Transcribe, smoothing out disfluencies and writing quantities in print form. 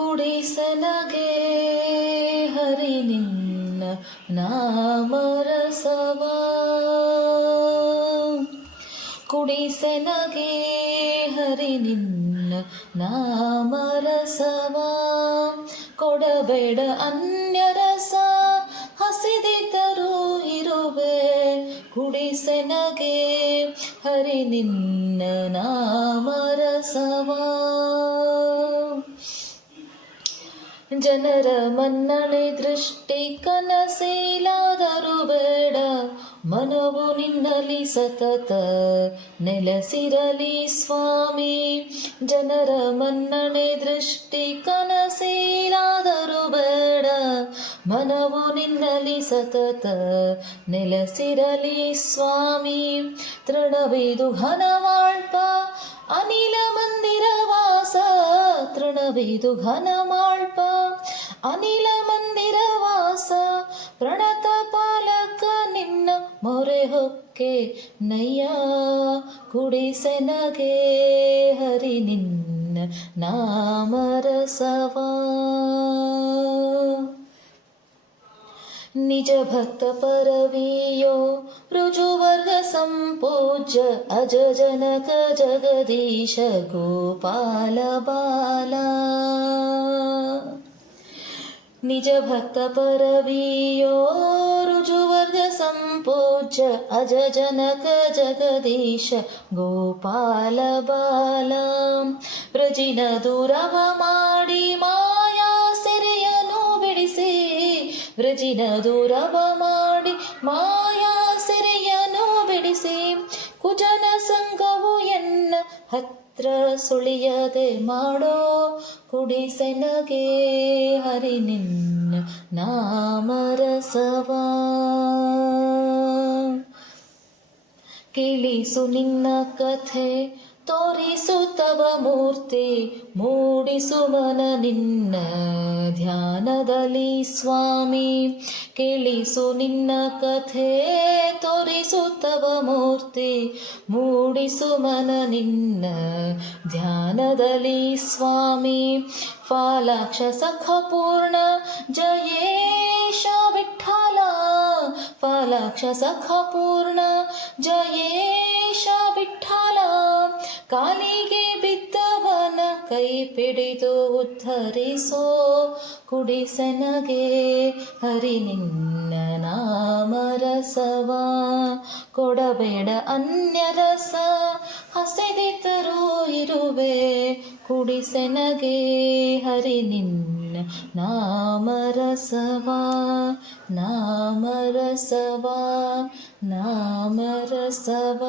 ಕುಡಿಸನಗೆ ಹರಿ ನಿನ್ನ ನಾಮರಸವ, ಕುಡಿಸನಗೆ ಹರಿ ನಿನ್ನ ನಾಮರಸವ, ಕೊಡಬೇಡ ಅನ್ಯರಸ ಹಸಿದಿದ್ದರೂ ಇರುವೆ, ಕುಡಿಸೆನಗೆ ಹರಿ ನಿನ್ನ ನಾಮರಸವ. ಜನರ ಮನ್ನಣೆ ದೃಷ್ಟಿ ಕನಸಿಲಾದರೂ ಬೇಡ, ಮನವು ನಿನ್ನಲ್ಲಿ ಸತತ ನೆಲೆಸಿರಲಿ ಸ್ವಾಮಿ. ಜನರ ಮನ್ನಣೆ ದೃಷ್ಟಿ ಕನಸಿಲಾದರೂ ಬೇಡ, ಮನವು ನಿನ್ನಲ್ಲಿ ಸತತ ನೆಲೆಸಿರಲಿ ಸ್ವಾಮಿ. ತೃಣವಿದು ಘನವಾಳ್ಪ ಅನಿಲ ಮಂದಿರ ವಾಸ, ತೃಣವಿದು ಘನಮಾಳ್ಪ ಅನಿಲ ಮಂದಿರ ವಾಸ, ಪ್ರಣತ ಪಾಲಕ ನಿನ್ನ ಮೊರೆ ಹೊಕ್ಕೆ ನಯ್ಯ, ಕುಡಿಸೆನಗೆ ಹರಿ ನಿನ್ನ ನಾಮರಸವ. ನಿಜ ಭಕ್ತ ಪರವಿಯೋ ರುಜುವರ್ಗ ಸಂಪೂಜ್ಯ, ಅಜ ಜನಕ ಜಗದೀಶ ಗೋಪಾಲ ಬಾಲ. ನಿಜ ಭಕ್ತ ಪರವಿಯೋ ರುಜುವರ್ಗ ಸಂಪೂಜ್ಯ, ಅಜ ಜನಕ ಜಗದೀಶ ಗೋಪಾಲ ಬಾಲ. ಬ್ರಜಿನ ದೂರವ ಮಾಡಿ ಮಾಯಾ ಸೆರೆಯನ್ನು ಬಿಡಿಸಿ, ಬ್ರಜಿನ ದೂರವ ಮಾಡಿ ಮಾಯಾ ಸೆರೆಯನ್ನು ಬಿಡಿಸಿ, ಕುಜನ ಸಂಘವು ಎನ್ನ ಹತ್ರ ಸುಳಿಯದೆ ಮಾಡೋ, ಕುಡಿಸೆನಗೆ ಹರಿ ನಿನ್ನ ನಾಮರಸವ. ಕೇಳಿಸು ನಿನ್ನ ಕಥೆ ತೋರಿಸು ತವ ಮೂರ್ತಿ, ಮೂಡಿಸು ಮನ ನಿನ್ನ ಧ್ಯಾನದಲ್ಲಿ ಸ್ವಾಮಿ. ಕೇಳಿಸು ನಿನ್ನ ಕಥೆ ತೋರಿಸು ತವ ಮೂರ್ತಿ, ಮೂಡಿಸು ಮನ ನಿನ್ನ ಧ್ಯಾನದಲ್ಲಿ ಸ್ವಾಮಿ. ಫಾಲಾಕ್ಷ ಸಖ ಪೂರ್ಣ ಜಯೇಶ ವಿಠ್ಠಲ, ಫಾಲಾಕ್ಷ ಸಖ ಪೂರ್ಣ ಜಯೇಶ ವಿಠ್ಠಲ. ಕಾಲಿಗೆ ಬಿದ್ದವನ ಕೈ ಪಿಡಿದು ಉದ್ಧರಿಸೋ, ಕುಡಿಸೆನಗೆ ಹರಿ ನಿನ್ನ ನಾಮರಸವ. ಕೊಡಬೇಡ ಅನ್ಯರಸ ಹಸಿದಿದ್ದರೂ ಇರುವೆ, ಕುಡಿಸೆನಗೆ ಹರಿ ನಿನ್ನ ನಾಮರಸವ, ನಾಮರಸವ, ನಾಮರಸವ.